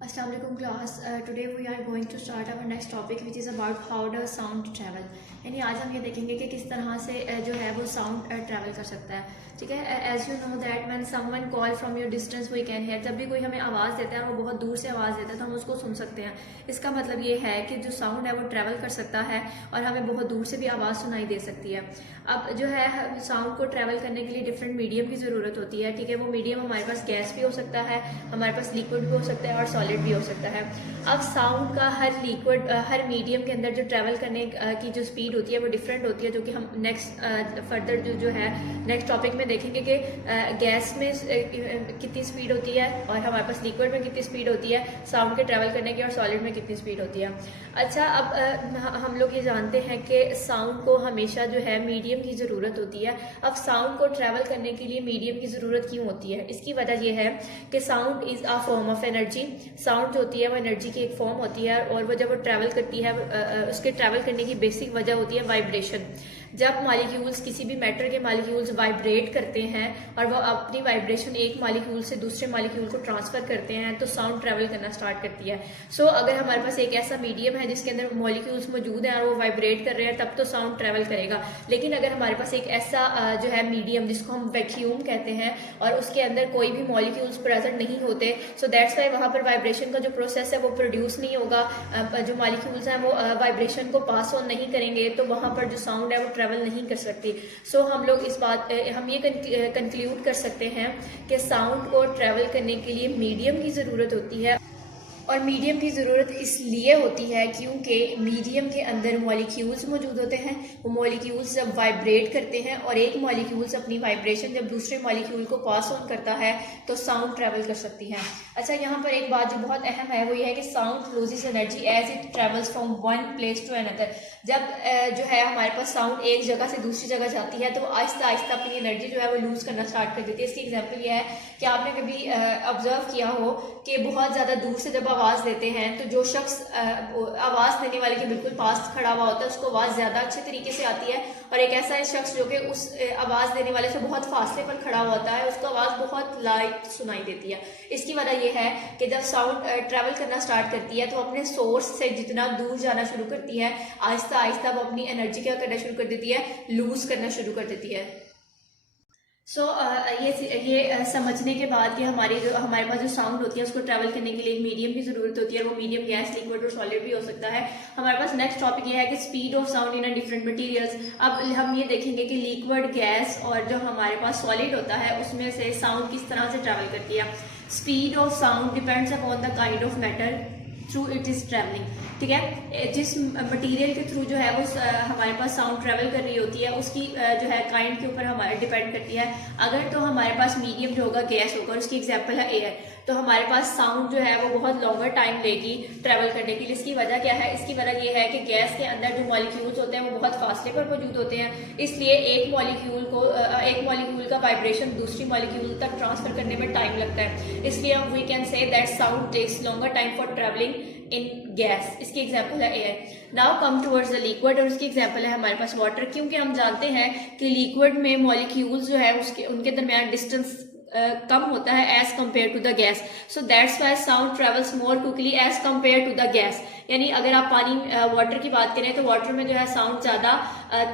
Assalamu alaikum class. Today we are going to start our next topic which is about how does sound travel. यानी आज हम ये देखेंगे कि किस तरह से जो है वो साउंड ट्रैवल कर सकता है. ठीक है. As you know that when someone call from your distance we can hear. जब भी कोई हमें आवाज़ देता है और वो बहुत दूर से आवाज़ देता है तो हम उसको सुन सकते हैं. इसका मतलब ये है कि जो साउंड है वो ट्रैवल कर सकता है और हमें बहुत दूर से भी आवाज़ सुनाई दे सकती है. अब जो है साउंड को ट्रैवल करने के लिए डिफरेंट मीडियम की ज़रूरत होती है. ठीक है. वो मीडियम हमारे पास गैस भी हो सकता है, हमारे पास लिक्विड भी हो सकता है और सॉलिड भी हो सकता है. अब साउंड का हर मीडियम के अंदर जो ट्रैवल करने की जो स्पीड होती है वो डिफरेंट होती है, जो कि हम नेक्स्ट फर्दर जो है नेक्स्ट टॉपिक में देखेंगे कि गैस में कितनी स्पीड होती है और हमारे पास लिक्विड में कितनी स्पीड होती है साउंड के ट्रैवल करने की, और सॉलिड में कितनी स्पीड होती है. अच्छा, अब हम लोग ये जानते हैं कि साउंड को हमेशा जो है मीडियम की ज़रूरत होती है. अब साउंड को ट्रैवल करने के लिए मीडियम की ज़रूरत क्यों होती है? इसकी वजह यह है कि sound is a form of energy. Sound जो होती है वो एनर्जी की एक फॉर्म होती है और वो जब वो ट्रैवल करती है उसके ट्रैवल करने की बेसिक वजह होती है वाइब्रेशन. जब मॉलिक्यूल्स किसी भी मैटर के मॉलिक्यूल्स वाइब्रेट करते हैं और वो अपनी वाइब्रेशन एक मॉलिक्यूल से दूसरे मॉलिक्यूल को ट्रांसफर करते हैं तो साउंड ट्रैवल करना स्टार्ट करती है. सो अगर हमारे पास एक ऐसा मीडियम है जिसके अंदर मॉलिक्यूल्स मौजूद हैं और वो वाइब्रेट कर रहे हैं तब तो साउंड ट्रैवल करेगा. लेकिन अगर हमारे पास एक ऐसा जो है मीडियम जिसको हम वैक्यूम कहते हैं और उसके अंदर कोई भी मॉलिक्यूल्स प्रेजेंट नहीं होते, सो दैट्स वाई वहाँ पर वाइब्रेशन का जो प्रोसेस है वो प्रोड्यूस नहीं होगा. जो मॉलिक्यूल्स हैं वो वाइब्रेशन को पास ऑन नहीं करेंगे तो वहाँ पर जो साउंड है वो ट्रैवल नहीं कर सकती. सो हम लोग हम ये कंक्लूड कर सकते हैं कि साउंड को ट्रैवल करने के लिए मीडियम की ज़रूरत होती है. और मीडियम की ज़रूरत इसलिए होती है क्योंकि मीडियम के अंदर मॉलिक्यूल्स मौजूद होते हैं. वो मॉलिक्यूल्स जब वाइब्रेट करते हैं और एक मॉलिक्यूल्स अपनी वाइब्रेशन जब दूसरे मॉलिक्यूल को पास ऑन करता है तो साउंड ट्रैवल कर सकती है. अच्छा, यहाँ पर एक बात जो बहुत अहम है वो ये है कि sound loses energy as it travels from one place to another. जब जो है हमारे पास साउंड एक जगह से दूसरी जगह जाती है तो आहिस्ता आहिस्ता अपनी एनर्जी जो है वो लूज करना स्टार्ट कर देती है. इसकी एग्जाम्पल यह है कि आपने कभी ऑब्जर्व किया हो कि बहुत ज़्यादा दूर से जब आवाज़ देते हैं तो जो शख्स आवाज़ देने वाले के बिल्कुल पास खड़ा हुआ होता है उसको आवाज़ ज़्यादा अच्छे तरीके से आती है, और एक ऐसा शख्स जो कि उस आवाज़ देने वाले से बहुत फासले पर खड़ा हुआ होता है उसको आवाज़ बहुत लाइट सुनाई देती है. इसकी वजह यह है कि जब साउंड ट्रैवल करना स्टार्ट करती है तो अपने सोर्स से जितना दूर जाना शुरू करती है आहिस्ता आहिस्ता वो अपनी एनर्जी क्या करना शुरू कर देती है, लूज करना शुरू कर देती है. सो ये समझने के बाद कि हमारे पास जो साउंड होती है उसको ट्रैवल करने के लिए एक मीडियम की जरूरत होती है. वो मीडियम गैस, लिक्विड और सॉलिड भी हो सकता है. हमारे पास नेक्स्ट टॉपिक ये है कि speed of sound in different materials. अब हम ये देखेंगे कि लिक्विड, गैस और जो हमारे पास सॉलिड होता है उसमें से साउंड किस तरह से ट्रैवल करती है. Speed of sound depends upon the kind of matter through it is travelling. ठीक है. जिस मटेरियल के थ्रू जो है वो हमारे पास साउंड ट्रैवल कर रही होती है उसकी जो है काइंड के ऊपर हमारे डिपेंड करती है. अगर तो हमारे पास मीडियम जो होगा गैस होगा और उसकी एग्जांपल है एयर, तो हमारे पास साउंड जो है वो बहुत लॉन्गर टाइम लेगी ट्रैवल करने के लिए. इसकी वजह क्या है? इसकी वजह ये है कि गैस के अंदर जो मॉलिक्यूल्स होते हैं वो बहुत फासले पर मौजूद होते हैं, इसलिए एक मॉलिक्यूल का वाइब्रेशन दूसरी मॉलिक्यूल तक ट्रांसफर करने में टाइम लगता है. इसलिए we can say that sound takes longer time for travelling in gas. इसकी एग्जाम्पल है air. Now come towards the liquid, और उसकी एग्जाम्पल है हमारे पास वाटर. क्योंकि हम जानते हैं कि लिक्विड में मॉलिक्यूल्स जो है उनके दरमियान डिस्टेंस कम होता है as compare to the gas. So that's why sound travels more quickly as compare to the gas. यानी अगर आप वाटर की बात करें तो वाटर में जो है साउंड ज्यादा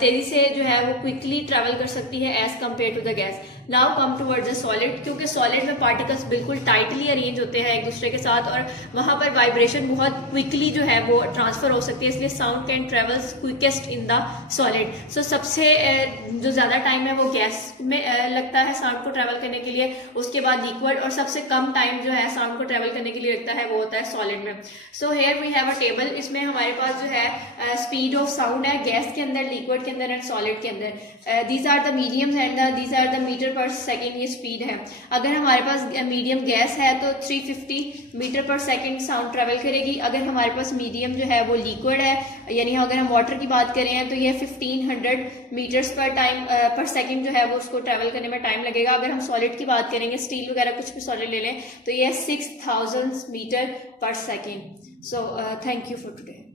तेजी से जो है वो क्विकली ट्रैवल कर सकती है as compare to the gas. Now come towards the solid. क्योंकि सॉलिड में पार्टिकल्स बिल्कुल टाइटली अरेंज होते हैं एक दूसरे के साथ और वहां पर वाइब्रेशन बहुत क्विकली जो है वो ट्रांसफर हो सकती है, इसलिए sound can travels quickest in the solid. So सबसे जो ज्यादा टाइम है वो गैस में लगता है साउंड को ट्रेवल करने के लिए, उसके बाद लिक्विड, और सबसे कम टाइम जो है साउंड को ट्रेवल करने के लिए लगता है वो होता है सॉलिड में. So here we have a table. इसमें हमारे पास जो है स्पीड ऑफ साउंड है गैस के अंदर, लिक्विड के अंदर एंड सॉलिड के अंदर. These are the mediums and these are the metre per second, ये स्पीड है. अगर हमारे पास मीडियम गैस है तो 350 metre per second sound travel करेगी. अगर हमारे पास मीडियम जो है वो लिक्विड है, यानी अगर हम वाटर की बात करें तो ये 1500 मीटर्स पर सेकेंड जो है वो उसको ट्रेवल करने में टाइम लगेगा. अगर हम सॉलिड की बात करेंगे, स्टील वगैरह कुछ भी सॉलिड ले लें, तो ये 6000 metre per second. So thank you for today.